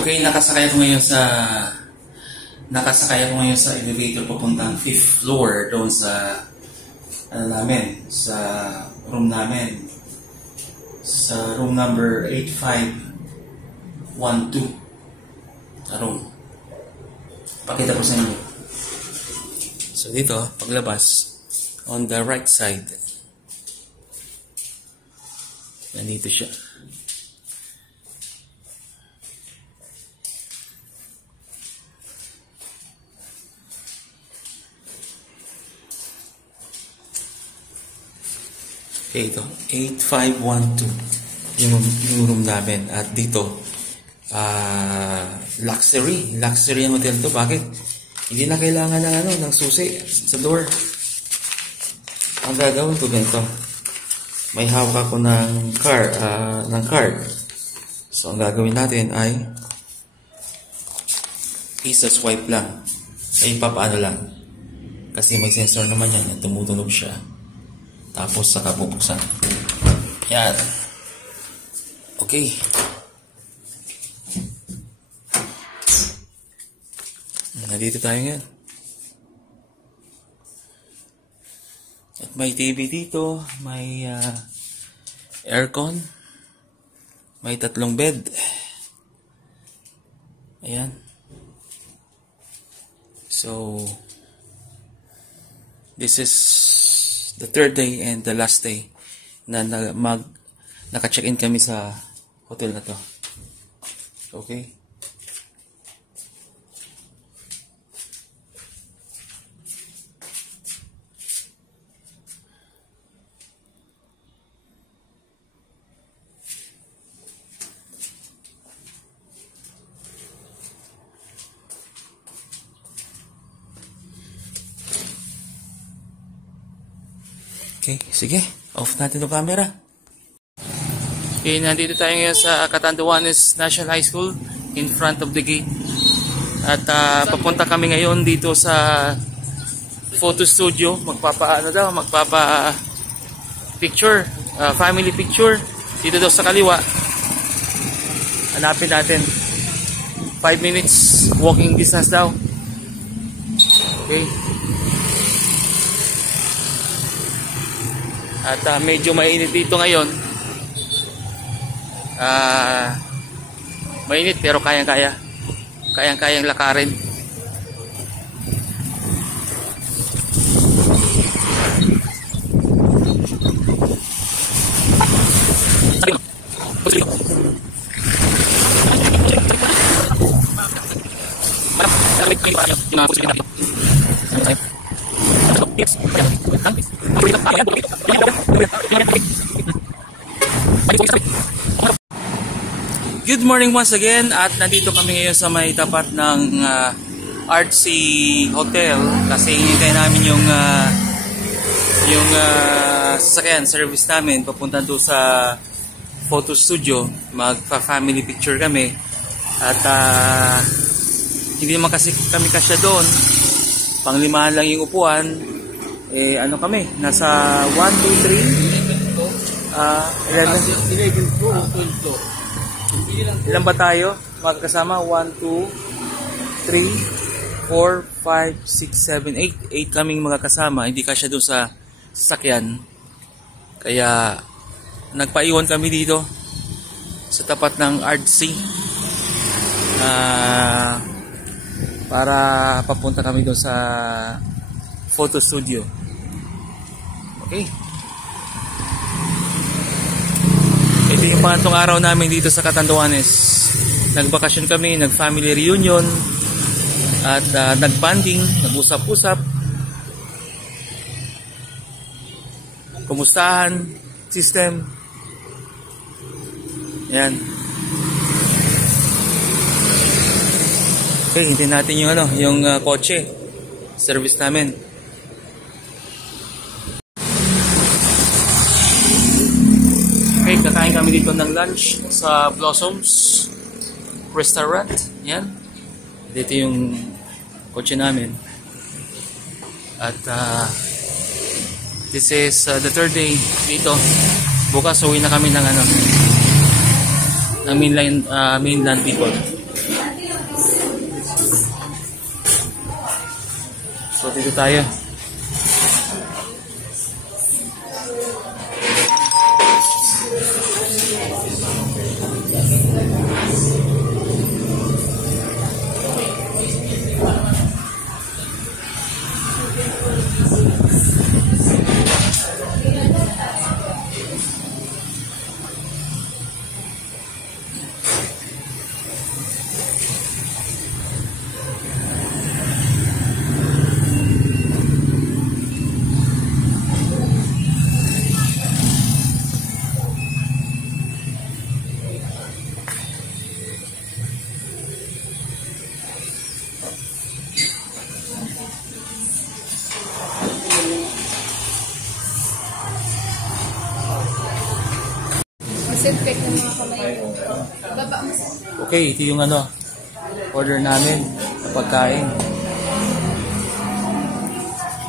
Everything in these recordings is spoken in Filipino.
Okay, nakasakay ako ngayon sa elevator papuntang 5th floor doon sa sa room namin. Sa room number 8512 na room. Pakita ko sa inyo. So dito, paglabas, on the right side, nandito siya. Okay, ito, 8512 yung room namin. At dito, luxury ang hotel to. Bakit? Hindi na kailangan ng susi sa door. Ang gagawin ko ganito, may hawak ako ng card. So ang gagawin natin ay isa swipe lang. Ay papaano lang. Kasi may sensor naman yan, tumutunog siya. Tapos saka bubuksan. Yan. Okay. Nandito tayo ngayon. At may TV dito. May aircon. May 3 bed. Ayan. So, this is the 3rd day and the last day na naka-check-in kami sa hotel na to. Okay? Okay, sige. Off natin yung camera. Okay, nandito tayo ngayon sa Catanduanes National High School in front of the gate. At papunta kami ngayon dito sa photo studio. Magpapa picture, family picture. Dito daw sa kaliwa. Hanapin natin. 5 minutes walking distance daw. Okay. At medyo mainit dito ngayon. Mainit pero kayang-kaya. Kayang-kayang lakarin. Good morning once again, at nandito kami ngayon sa may tapat ng Artsy Hotel kasi hinintay namin yung sasakyan service namin papunta doon sa photo studio. Magpa-family picture kami at hindi naman kasi kami kasya doon, panglimahan lang yung upuan. Kami nasa 1, 2, 3 11 ilan ba tayo magkasama? 1, 2, 3, 4, 5, 6, 7, 8 kaming magkakasama. Hindi kasya doon sa sasakyan, kaya nagpaiwan kami dito sa tapat ng Artsy para papunta kami doon sa photo studio. Okay. Ito yung pangatlong araw namin dito sa Catanduanes. Nagbakasyon kami, nag-family reunion, at nag-bonding, nag-usap-usap, kumustahan, system. Yan. Okay, hintayin natin yung kotse, service namin. Okay, kakain kami dito ng lunch sa Blossoms Restaurant. Yan. Dito yung kotse namin. At this is the 3rd day dito. Bukas uwi na kami ng mainland people. So dito tayo. Disinfect ng mga kamay mo. Baba mo. Okay, ito yung order namin na pagkain.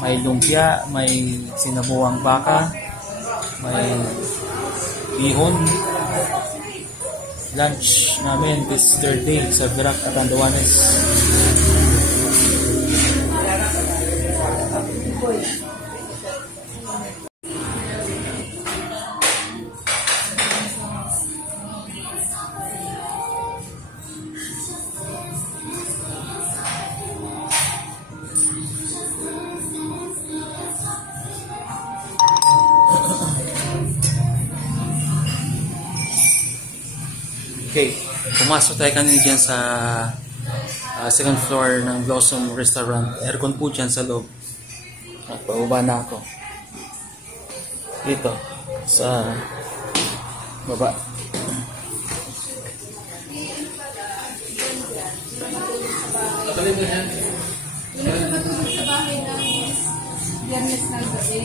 May lumpia, may sinabuang baka, may bihon. Lunch namin this Thursday sa Virac, Catanduanes. Okay, pumasok tayo kanina dyan sa second floor ng Blossom Restaurant. Aircon po dyan sa loob. At pababa na ako. Dito, sa baba. Sa bahay ng Biyernes ng gabi.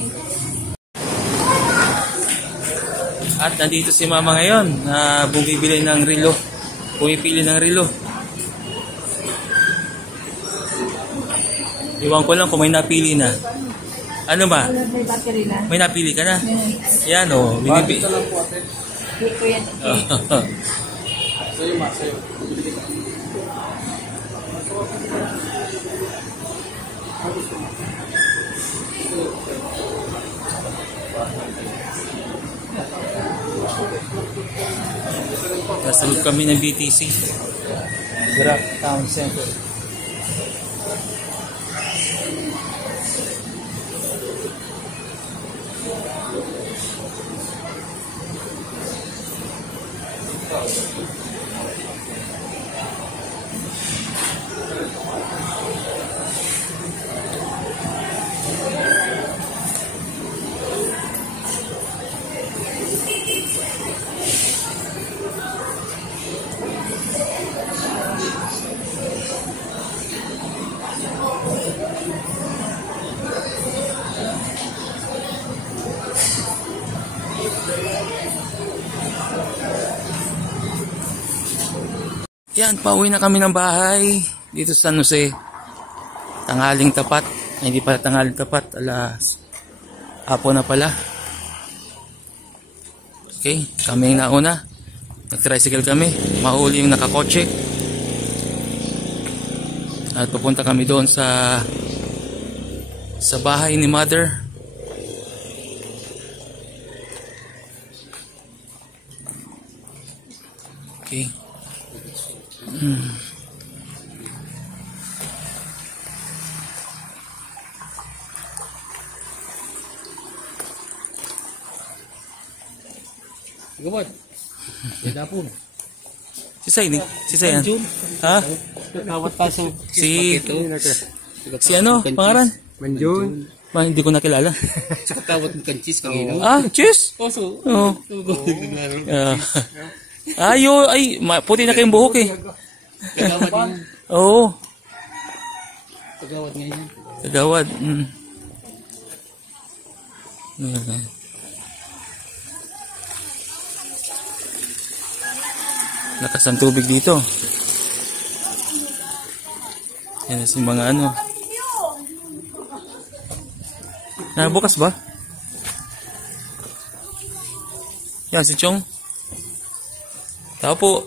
At nandito si Mama ngayon na bumibili ng relo. Pumipili ng relo. Iwan ko lang kung may napili na. Ano ba? May battery na. May napili ka na? Yan o. Binibili. Ito yan. Nasalog kami ng BTC. Virac Town Center. Yan, pauwi na kami ng bahay dito sa San Jose. Tanghaling tapat. Ay, hindi pala tanghaling tapat. Hapon na pala. Okay, kami yung nauna. Nag-tricycle kami. Mahuli yung nakakotse. At pupunta kami doon sa bahay ni Mother. Okay. Gawad. Beda po. Si Say yan. Ha? Kawat pasang. Si ano? Pangaran? Manjun. Hindi ko nakilala. Sa kawat ng kanchis kagino. Ah, cheers! Oso. Oo. Puti na kayong buhok eh. Kagawad yun. Oo. Kagawad ngayon. Kagawad. Lakas ng tubig dito. Yan yung mga ano. Bukas ba? Yan si Chong. Tao po.